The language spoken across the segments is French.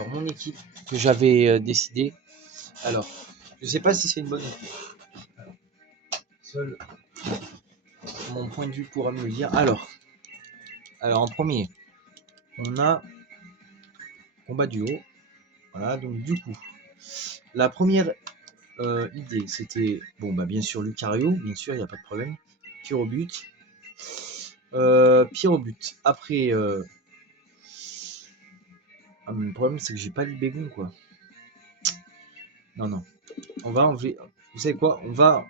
Alors mon équipe que j'avais décidé. Alors, je sais pas si c'est une bonne équipe. Alors, seul mon point de vue pourra me le dire. Alors en premier, on a combat duo. Voilà, donc du coup, la première idée, c'était, bon, bah bien sûr Lucario, bien sûr, il n'y a pas de problème. Tir au but. Pire au but. Après, le problème, c'est que j'ai pas l'Ibégon, quoi. Non. On va enlever. Vous savez quoi? On va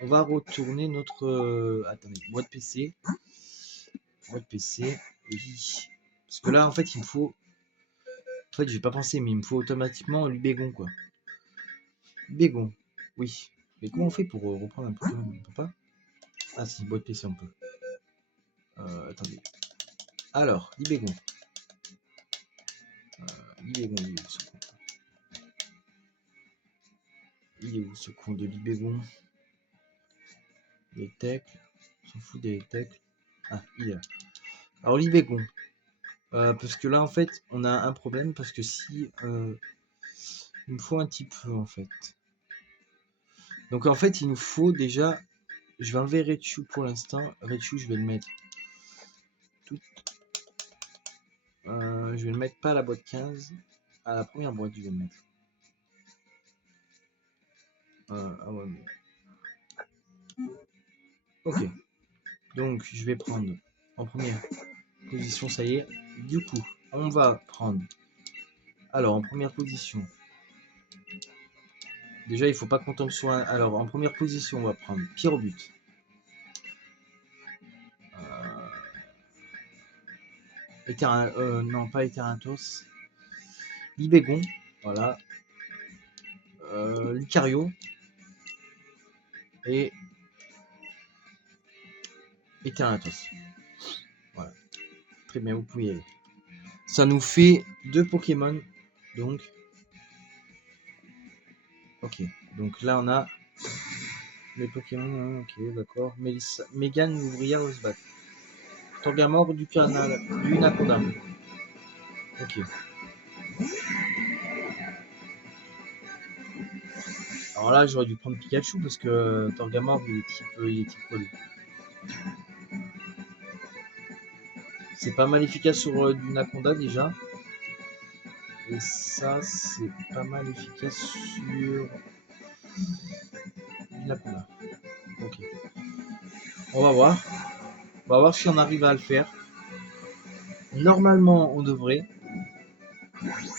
retourner notre. Attendez, boîte PC. Boîte PC. Oui. Parce que là, en fait, il me faut. En fait, j'ai pas pensé, mais il me faut automatiquement l'Ibégon, quoi. L'Ibégon. Oui. Mais comment on fait pour reprendre un Pokémon? On peut pas? Ah, si, boîte PC, on peut. Attendez. Alors, l'Ibégon. L'Ibégon, il est où ce con de l'Ibégon? Les tecles. On s'en fout des tecles. Ah, il est là. Alors, l'Ibégon. Parce que là, en fait, on a un problème. Parce que si. Il me faut un petit peu, en fait. Donc, en fait, il nous faut déjà. Je vais enlever Raichu pour l'instant. Raichu, je vais le mettre. Tout. Je vais le mettre pas à la boîte 15. À la première boîte, je vais le mettre. Ah ouais, mais... Ok. Donc, je vais prendre en première position, ça y est. Du coup, on va prendre. Alors, en première position. Déjà, il faut pas qu'on tombe sur un. Alors, en première position, on va prendre Pire au but. Non, pas Eternatos. Libégon, voilà. Lucario. Et Eternatos. Voilà. Très bien, vous pouvez y aller. Ça nous fait 2 Pokémon. Donc. Ok. Donc là, on a les Pokémon. Ok, d'accord. Mélissa, Mégane, l'ouvrière, Rosebud. Torgamore du canal. Du Nakoda. Ok. Alors là, j'aurais dû prendre Pikachu parce que Torgamore, il est type poilu. C'est pas mal efficace sur du Nakonda déjà. Et ça, c'est pas mal efficace sur du Nakonda. Ok. On va voir. On va voir si on arrive à le faire. Normalement, on devrait.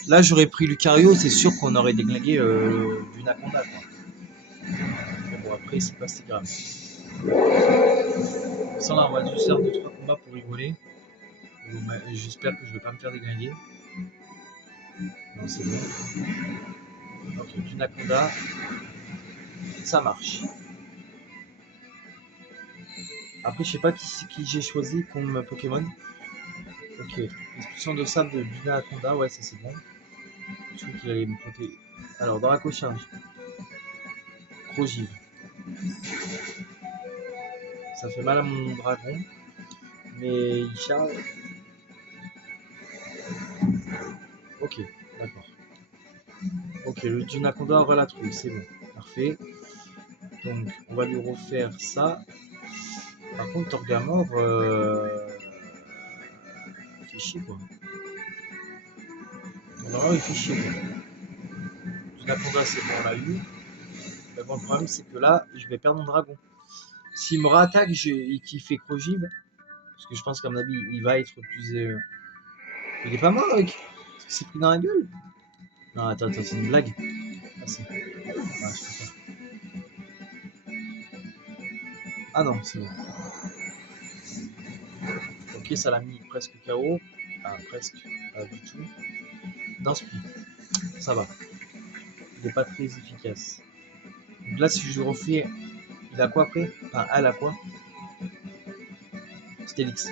Là, j'aurais pris Lucario, c'est sûr qu'on aurait déglingué du Nakonda. Quoi. Mais bon, après, c'est pas si grave. Ça, là, on va juste faire 2-3 combats pour rigoler. Bon, bah, j'espère que je vais pas me faire déglinguer. Non, c'est bon. Ok, du Nakonda. Ça marche. Après, je sais pas qui j'ai choisi comme Pokémon. Ok, expulsion de sable de Duna Akonda, ouais, ça c'est bon. Je crois qu'il allait me compter. Alors, dans la co-charge, Crogive. Ça fait mal à mon dragon, mais il charge. Ok, d'accord. Ok, le Dunaconda aura la trouille, c'est bon. Parfait. Donc, on va lui refaire ça. Par contre, Torgamore, il fait chier quoi. Torgamore, il fait chier quoi. Dunaconda, c'est bon, on l'a eu. Mais bon, le problème, c'est que là, je vais perdre mon dragon. S'il me rattaque et qu'il fait Crogive, parce que je pense qu'à mon avis, il va être plus. Il est pas mort, mec. Est-ce que c'est pris dans la gueule? Non, attends, c'est une blague. Ah, c'est. Ah, je sais pas. Ah non, c'est bon. Ok, ça l'a mis presque KO. Enfin, presque, pas du tout. Dans ce prix, ça va. Il n'est pas très efficace. Donc là, si je refais. Il a quoi après? Enfin, elle a quoi? Stélix.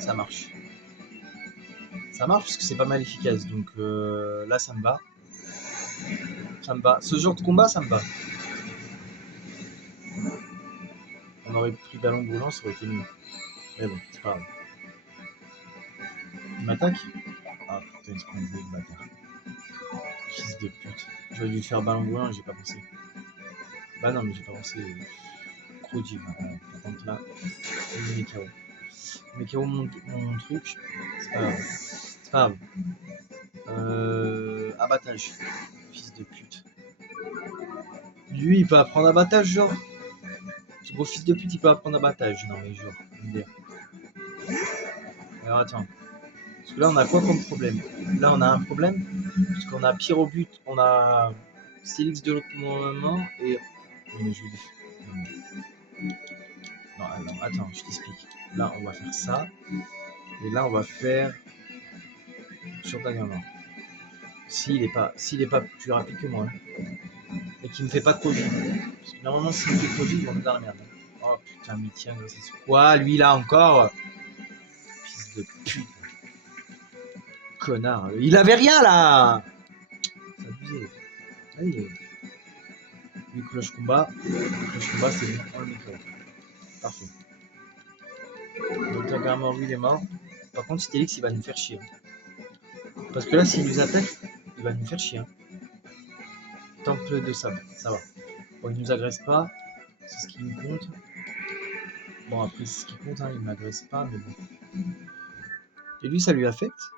Ça marche. Ça marche parce que c'est pas mal efficace. Donc là, ça me va. Ça me va. Ce genre de combat, ça me va. On aurait pris ballon volant, ça aurait été mieux. Mais bon, c'est pas grave. m'attaque. Ah putain, il se prend le bâtard. Fils de pute. J'aurais dû faire ballon volant, j'ai pas pensé. Bah non, mais j'ai pas pensé. Trop div. Par contre là, il est KO. Mais KO mon truc, c'est pas grave. C'est pas grave. Abattage. Fils de pute. Lui, il peut apprendre abattage, genre. Ce gros fils de pute, il peut apprendre abattage. Non, mais genre, alors attends. Parce que là, on a quoi comme problème? Là, on a un problème. Parce qu'on a Pyrobut, on a Stylix de l'autre moment et. Non, mais je vais. Non, alors, attends, je t'explique. Là, on va faire ça. Et là, on va faire. Sur Dagamore. S'il est pas plus rapide que moi. Et qu'il me fait pas de Koji. Parce que normalement, s'il me fait Koji, on est dans la merde. Oh putain, mais tiens, c'est quoi lui là encore? Fils de pute. Connard. Il avait rien là. C'est abusé. Allez. Lui, cloche combat. Cloche combat, c'est bon. On le met KO. Parfait. Donc, Dagamore, lui, il est mort. Par contre, Stélix, il va nous faire chier. Parce que là, s'il nous attaque, il va nous faire chier. Temple de sable, ça va. Bon, il nous agresse pas. C'est ce qui me compte. Bon, après, c'est ce qui compte, hein, il m'agresse pas, mais bon. Et lui, ça lui affecte?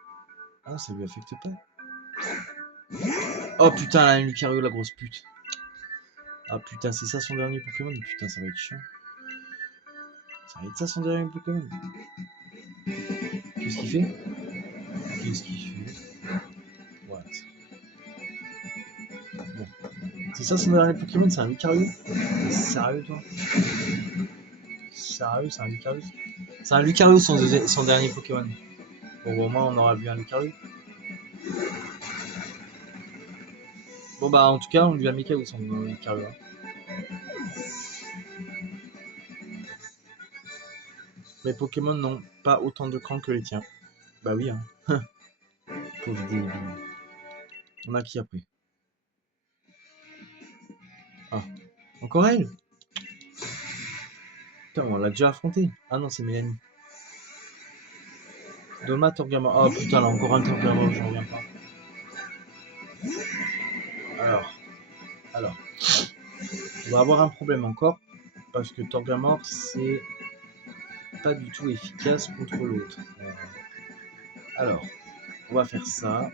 Ah, ça lui affecte pas. Oh putain, là, Lucario, la grosse pute. Ah putain, c'est ça son dernier Pokémon? Putain, ça va être chiant. Ça va être ça son dernier Pokémon. Qu'est-ce qu'il fait? Qu'est-ce qu'il fait? What? Bon. C'est ça son dernier Pokémon? C'est un Lucario? Sérieux, toi? Sérieux, c'est un Lucario? C'est un Lucario son dernier Pokémon. Bon, au moins, on aura vu un Lucario. Bon, bah, en tout cas, on lui a mis KO son Lucario. Mes Pokémon n'ont pas autant de cran que les tiens. Bah oui, hein. Pauvre débile. On a qui après? Ah, encore elle? Putain, on l'a déjà affronté. Ah non, c'est Mélanie. Dolma, Torgama. Oh putain, là, encore un Torgama, j'en reviens pas. Alors, on va avoir un problème encore. Parce que Torgamor, c'est pas du tout efficace contre l'autre. Alors, on va faire ça.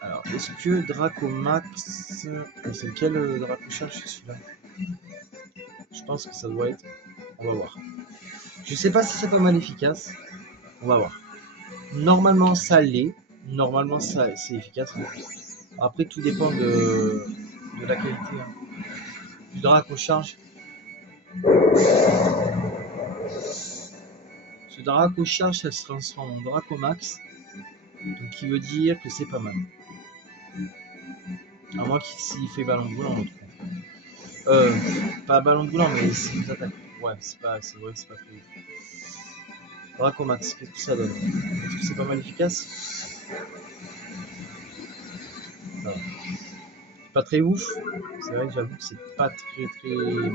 Alors, est-ce que Dracomax. C'est lequel Draco Charge celui-là? Je pense que ça doit être. On va voir. Je sais pas si c'est pas mal efficace. On va voir. Normalement, ça l'est. Normalement, ça c'est efficace. Après, tout dépend de la qualité. Hein. Du Draco Charge. Ce Draco Charge, ça se transforme en Dracomax. Donc, qui veut dire que c'est pas mal. À moins qu'il fait ballon boulant, l'autre. Pas ballon boulant, mais s'il nous attaque. Ouais, c'est vrai que c'est pas très ouf. Dracomax, qu'est-ce que ça donne? Est-ce que c'est pas mal efficace? Ça va. Pas très ouf. C'est vrai que j'avoue que c'est pas très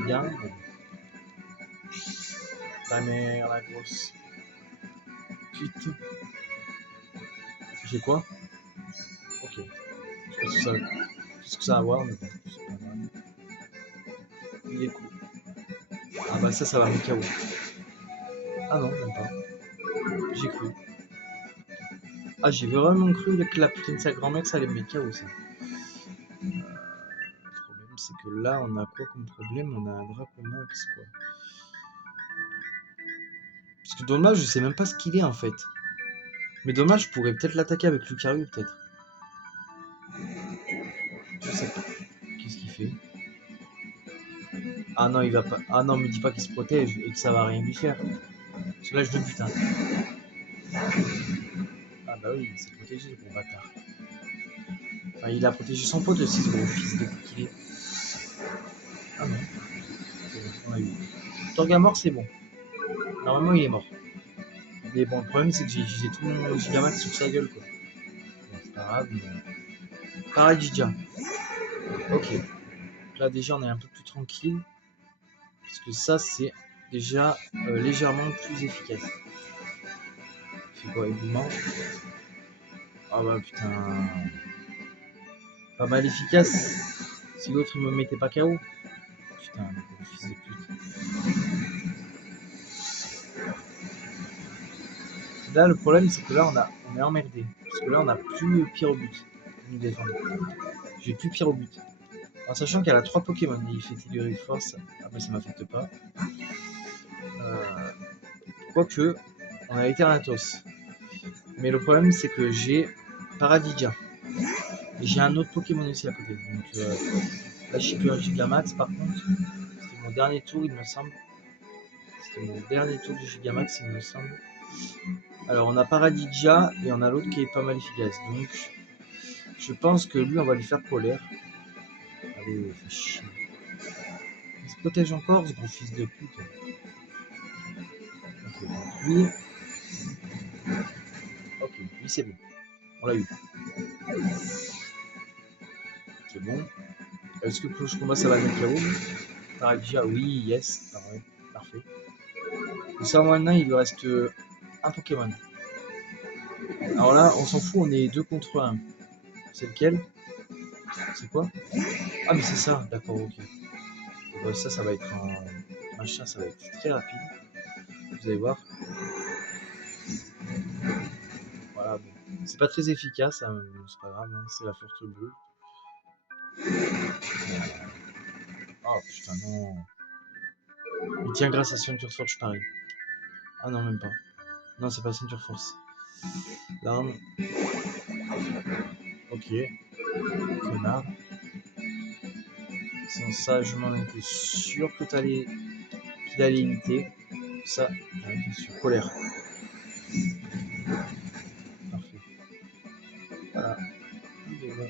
bien. Mais... Ta mère, la grosse. Putain. J'ai quoi? Ok. Je sais pas ce que ça a à voir, mais bon, c'est pas grave. Il est cool. Ah bah ça va me KO. Ah non, même pas. J'ai cru. Ah, j'ai vraiment cru que la putain de sa grand-mère, ça allait me mettre KO, ça. Le problème, c'est que là, on a quoi comme problème? On a un Dracomax, quoi. Parce que dommage, je sais même pas ce qu'il est, en fait. Mais dommage, je pourrais peut-être l'attaquer avec Lucario, peut-être. Je sais pas. Qu'est-ce qu'il fait? Ah non, il va pas. Ah non, me dis pas qu'il se protège et que ça va rien lui faire. Parce que là, je le bute, hein. Ah bah oui, il s'est protégé, le gros bâtard. Enfin, il a protégé son pote aussi, ce gros fils de qu'il est. Ah non. C'est bon, on a eu. Torgamor, c'est bon. Normalement, il est mort. Mais bon, le problème, c'est que j'ai utilisé tout mon Gigamax sur sa gueule, quoi. Bon, c'est pas grave, mais... Pareil, Giga. Ok. Là, déjà, on est un peu plus tranquille. Parce que ça, c'est déjà légèrement plus efficace. fait quoi? Il mange. Ah bah putain. Pas mal efficace. Si l'autre il me mettait pas KO. Putain, le fils de pute. Là, le problème, c'est que là, on est emmerdé. Parce que là, on n'a plus pire au but. Nous défendre. J'ai plus pire au but. En sachant qu'elle a 3 Pokémon. Il fait Telluride Force. Après, ça m'affecte pas. Quoique, on a Eternatus. Mais le problème, c'est que j'ai Paradidja. Et j'ai un autre Pokémon aussi à côté. Donc là, je sais plus un Gigamax par contre. C'était mon dernier tour, il me semble. C'était mon dernier tour du Gigamax, il me semble. Alors, on a Paradidja et on a l'autre qui est pas mal efficace. Donc, je pense que lui, on va lui faire colère. Allez, fais chier. Il se protège encore, ce gros fils de pute. Ok, donc lui. Ok, lui, c'est bon. On l'a eu. C'est bon. Est-ce que Cloche Combat, ça va mettre KO? Paradidja, oui, yes. Parfait. Et ça, maintenant, il lui reste un Pokémon. Alors là, on s'en fout, on est 2 contre 1. C'est lequel? C'est quoi? Ah, mais c'est ça, d'accord, ok. Bon, ça va être un machin, ça va être très rapide. Vous allez voir. Voilà, bon. C'est pas très efficace, hein, c'est pas grave, hein, c'est la force bleue. Oh putain, non. Il tient grâce à Ceinture Force, je parie. Ah non, même pas. Non, c'est pas Ceinture Force. L'arme. Ok. Connard. Sans ça, je m'en étais sûr que qu'il allait éviter. Ça, j'en étais sûr. Colère. Parfait. Voilà. Il est bon.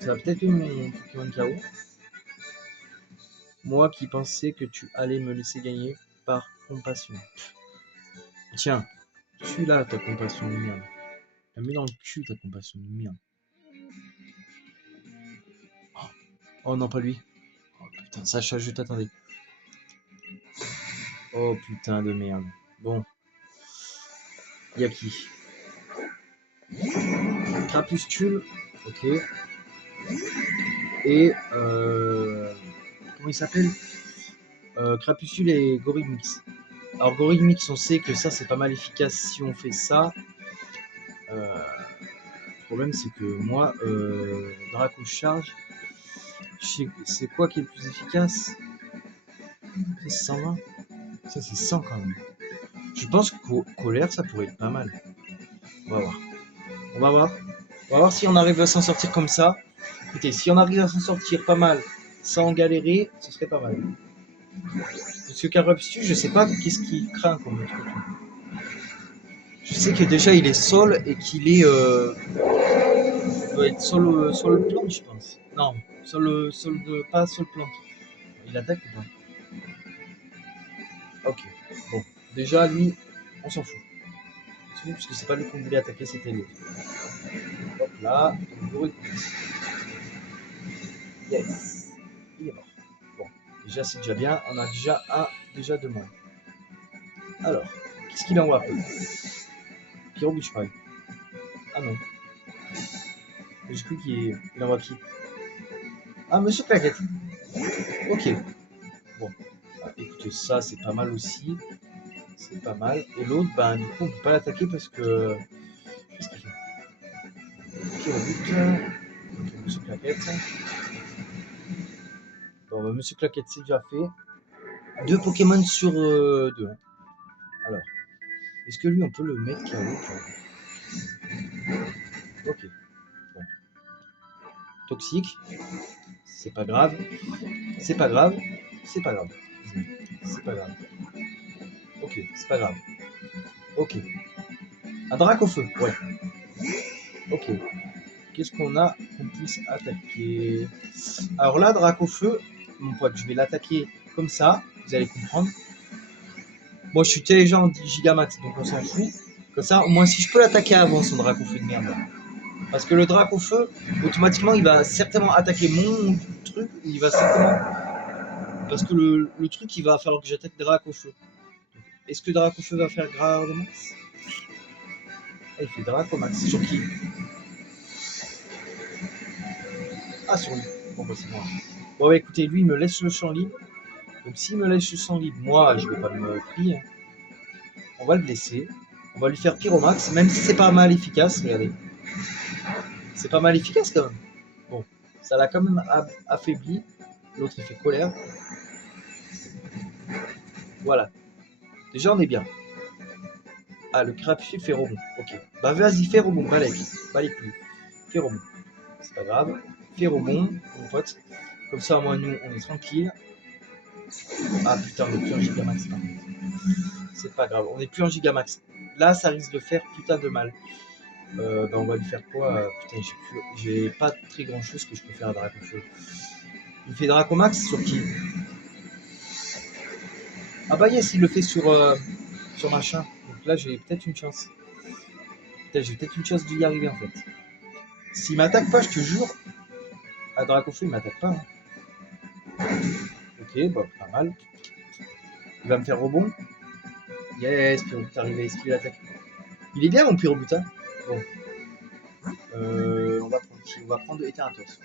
Ça va peut-être être mon Pokémon KO. Moi qui pensais que tu allais me laisser gagner par compassion. Tiens, celui-là, ta compassion de merde. T'as mis dans le cul ta compassion de merde. Oh non, pas lui. Oh putain, Sacha, je t'attendais. Oh putain de merde. Bon. Y'a qui? Crapustule. Ok. Et comment il s'appelle? Crapustule et Gorilla-Mix. Alors Gorilla-Mix, on sait que ça c'est pas mal efficace si on fait ça. Le problème c'est que moi, Draco Charge, c'est quoi qui est le plus efficace? C'est 120. Ça c'est 100 quand même. Je pense que colère ça pourrait être pas mal. On va voir. On va voir. On va voir si on arrive à s'en sortir comme ça. Écoutez, si on arrive à s'en sortir pas mal sans galérer, ce serait pas mal. Parce que Crapustule, je sais pas qu'est-ce qu'il craint comme truc. Je sais que déjà il est sol et qu'il est. Il doit être sol plante, je pense. Non, pas sol plante. Il attaque ou pas? Ok, bon. Déjà, lui, on s'en fout. Parce que c'est pas lui qu'on voulait attaquer, c'était l'autre. Hop là, yes. Il est mort. Bon, déjà c'est déjà bien. On a déjà deux moins. Alors, qu'est-ce qu'il envoie après? Pyro bouge pas. Ah non. J'ai cru qu'il envoie qui? Ah, Monsieur Claquette. Ok. Bon. Bah, écoutez, ça c'est pas mal aussi. C'est pas mal. Et l'autre, ben du coup on peut pas l'attaquer parce que. Qu'est-ce qu'il fait? Pyro but. Ok, Monsieur Claquette. Bon, bah, Monsieur Claquette c'est déjà fait. 2 Pokémon sur 2. Alors, est-ce que lui on peut le mettre KO? Ok. Bon. Toxique. C'est pas grave. C'est pas grave. C'est pas grave. C'est pas grave. Ok, c'est pas grave. Ok. Un drac au feu, ouais. Ok. Qu'est-ce qu'on a qu'on puisse attaquer? Alors là, drac au feu, mon pote, je vais l'attaquer comme ça, vous allez comprendre. Moi, je suis télégen Gigamax, donc on s'en fout. Comme ça, au moins, si je peux l'attaquer avant son drac au feu de merde. Parce que le drac au feu, automatiquement, il va certainement attaquer mon truc. Il va certainement Parce que le truc, il va falloir que j'attaque Drac au feu. Est-ce que Drac au feu va faire Grave Max? Ah, il fait Drac au max. Sur qui? Ah, sur lui. Bon, bah, c'est moi. Bon, bah, écoutez, lui, il me laisse le champ libre. Donc, s'il me laisse le champ libre, moi, je vais pas me prier. Hein. On va le blesser. On va lui faire Pyromax, même si c'est pas mal efficace. Regardez. C'est pas mal efficace quand même. Bon, ça l'a quand même affaibli. L'autre, il fait colère. Voilà. Déjà, on est bien. Ah, le crapulet fait rebond. Ok. Bah, vas-y, fais rebond. Balek. Balek plus. Fais rebond. C'est pas grave. Fais rebond, mon pote. Comme ça, moi, nous, on est tranquille. Ah putain, on est plus en Gigamax. C'est pas grave, on est plus en Gigamax. Là, ça risque de faire putain de mal. Bah, on va lui faire quoi? Putain, j'ai pas très grand chose que je peux faire à Dracofeu. Il fait Dracomax sur qui? Ah bah yes, il le fait sur machin. Donc là, j'ai peut-être une chance. J'ai peut-être une chance d'y arriver en fait. S'il m'attaque pas, je te jure, à Dracofeu, il m'attaque pas. Hein. Ok, bah pas mal. Il va me faire rebond. Yes, Pyrobut arrivé, est-ce qu'il attaque? Il est bien mon Pyrobut, hein. Bon. On va prendre qui? On va prendre Eternatus.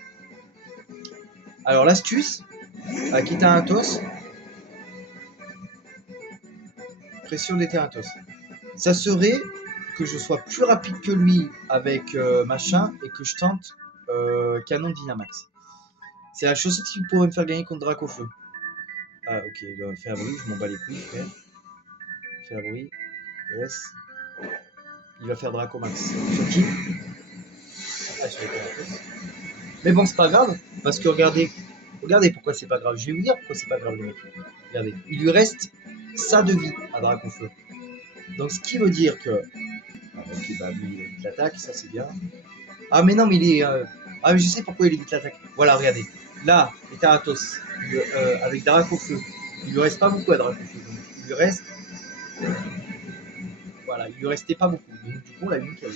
Alors l'astuce avec Eternatus, pression d'Eternatus. Ça serait que je sois plus rapide que lui avec machin et que je tente canon de Dynamax. C'est la chose qui pourrait me faire gagner contre Dracofeu. Ah ok, il va faire bruit, je m'en bats les couilles, frère. Faire bruit, yes. Il va faire Dracomax. Sur qui? Ah, sur Eternatus. Mais bon, c'est pas grave, parce que regardez pourquoi c'est pas grave. Je vais vous dire pourquoi c'est pas grave, les mecs. Regardez, il lui reste ça de vie à Dracofeu. Donc, ce qui veut dire que. Ah, ok, bah lui, il l'attaque, ça c'est bien. Ah, mais non, mais il est. Ah, mais je sais pourquoi il évite l'attaque. Voilà, regardez. Là, Eternatus, avec Dracofeu, il lui reste pas beaucoup à Dracofeu. Donc, il lui reste. Voilà, il lui restait pas beaucoup. Donc, du coup, on l'a mis KO.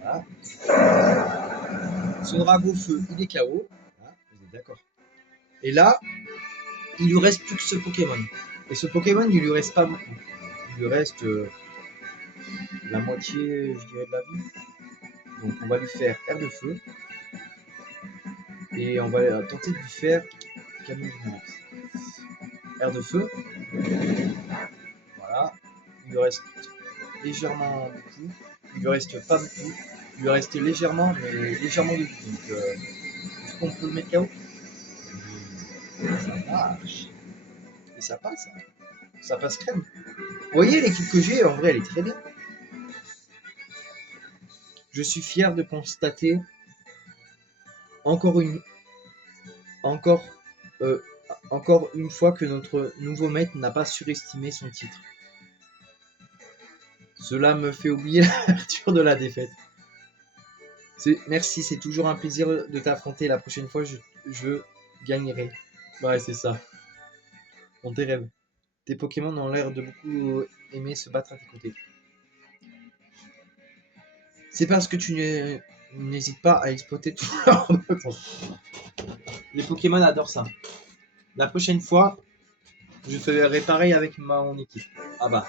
Voilà. Son Dracofeu, il est KO. Voilà, vous êtes d'accord. Et là, il lui reste plus que ce Pokémon. Et ce Pokémon, il lui reste pas beaucoup. Il lui reste la moitié, je dirais, de la vie. Donc on va lui faire air de feu. Et on va tenter de lui faire canon Dynamax. Air de feu. Voilà. Il lui reste légèrement beaucoup. Il lui reste pas beaucoup. Il lui reste légèrement, mais légèrement de vie. Donc est-ce qu'on peut le mettre KO? Ça marche. Et ça passe. Hein. Ça passe crème. Vous voyez l'équipe que j'ai, en vrai, elle est très bien. Je suis fier de constater encore une encore encore une fois que notre nouveau maître n'a pas surestimé son titre. Cela me fait oublier l'aventure de la défaite. Merci, c'est toujours un plaisir de t'affronter. La prochaine fois, je gagnerai. Ouais, c'est ça. On tes rêves. Tes Pokémon ont l'air de beaucoup aimer se battre à tes côtés. C'est parce que tu n'hésites pas à exploiter tout leur Les Pokémon adorent ça. La prochaine fois, je ferai pareil avec mon équipe. Ah bah.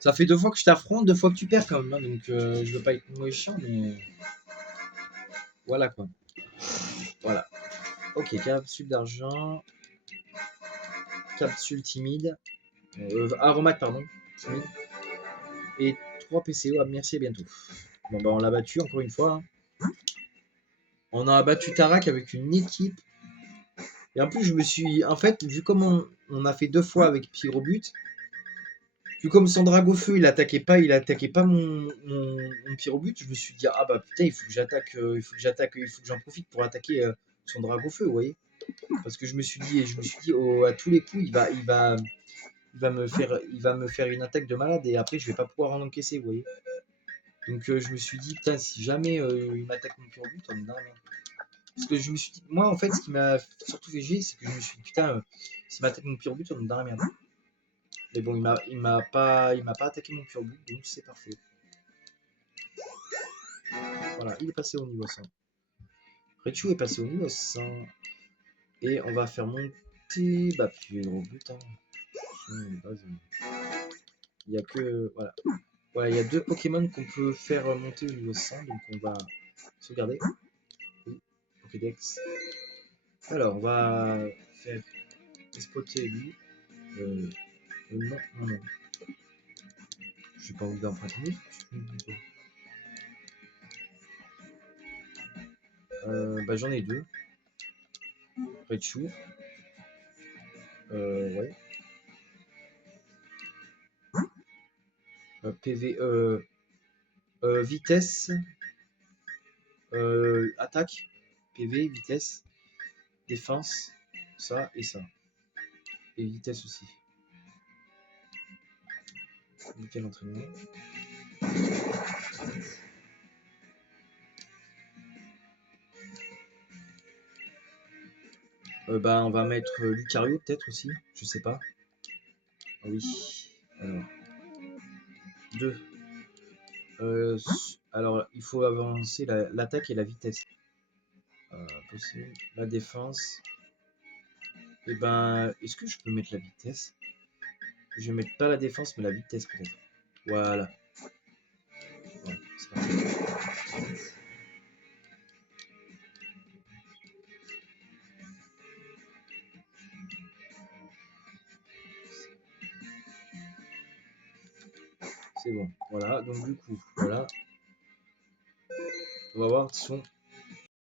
Ça fait 2 fois que je t'affronte, 2 fois que tu perds quand même. Hein, donc je veux pas être méchant, mais voilà quoi. Voilà. Ok, capsule d'argent. Capsule timide. Aromat, pardon. Timide. Et 3 PCO. Ah, merci, à bientôt. Bon bah on l'a battu encore une fois. Hein. On a battu Tarak avec une équipe. Et en plus je me suis. En fait, vu comment on a fait 2 fois avec Pyrobut. Vu comme son Dragofeu il attaquait pas mon Pyrobut, je me suis dit ah bah putain il faut que j'attaque, il faut que j'en profite pour attaquer son Dragofeu, vous voyez. Parce que je me suis dit à tous les coups il va me faire une attaque de malade et après je vais pas pouvoir en encaisser, vous voyez. Donc je me suis dit putain si jamais il m'attaque mon Pyrobut, on est dans la merde. Parce que je me suis dit, moi en fait ce qui m'a surtout fait chier c'est que je me suis dit putain s'il m'attaque mon Pyrobut on est dans la merde. Mais bon, il m'a pas attaqué mon Pyrobut, donc c'est parfait. Voilà, il est passé au niveau 100. Raichu est passé au niveau 100. Et on va faire monter. Bah, puis gros but. Hein. Il y a que. Voilà. Voilà, il y a 2 Pokémon qu'on peut faire monter au niveau 100. Donc on va sauvegarder. Oui, Pokédex. Alors, on va faire exploiter lui. Non, non, non. J'ai pas envie d'emprunter. Bah, j'en ai 2. Raichu. Ouais. PV. Vitesse. Attaque. PV, vitesse. Défense. Ça et ça. Et vitesse aussi. Nickel entraînement. Bah, on va mettre Lucario peut-être aussi. Je sais pas. Ah oui. Alors. 2. Alors, il faut avancer l'attaque et la vitesse. Possible. La défense. Et ben, est-ce que je peux mettre la vitesse? Je vais mettre pas la défense, mais la vitesse peut-être. Voilà. Ouais, c'est parti. C'est bon. Voilà. Donc du coup, voilà. On va voir son